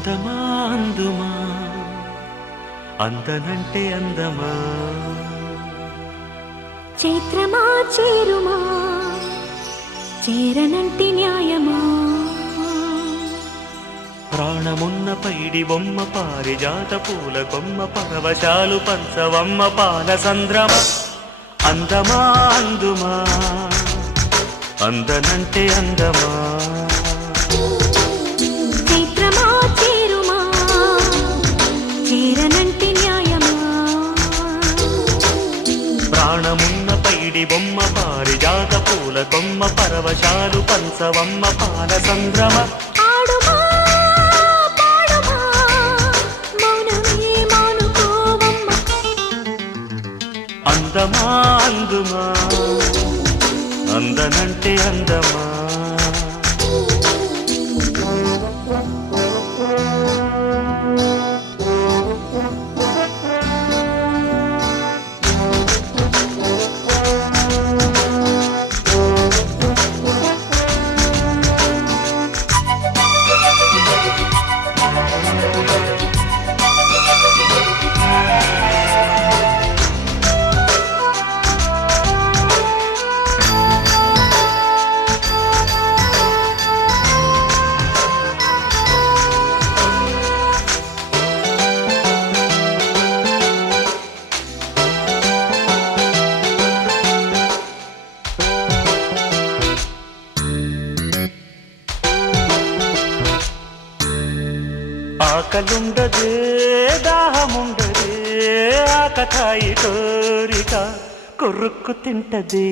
అందమా అందుమా అందనంటే అందమా చైత్రమా చేరుమా చేరనంటి న్యాయమా ప్రాణమున్న పైడి బొమ్మ పారిజాత పూల కొమ్మ పరవశాలు పంచవమ్మ పాల సంద్రమ అందమా అందుమా అందనంటే అందమా చైత్రమా చేరుమా చేరనంటి న్యాయమా ప్రాణమున్న పైడి బొమ్మ పారిజాత పూల కొమ్మ పరవశాలు పంచవమ్మ పాల సంద్రమ ఆడుమా పాడుమా మౌనమే మౌనుకోవమ్మ అందమా అందుమా అందనంటే అందమా ఆకలుండదే దాహముండదే ఆకతాయి కోరిక కొరుక్కు తింటది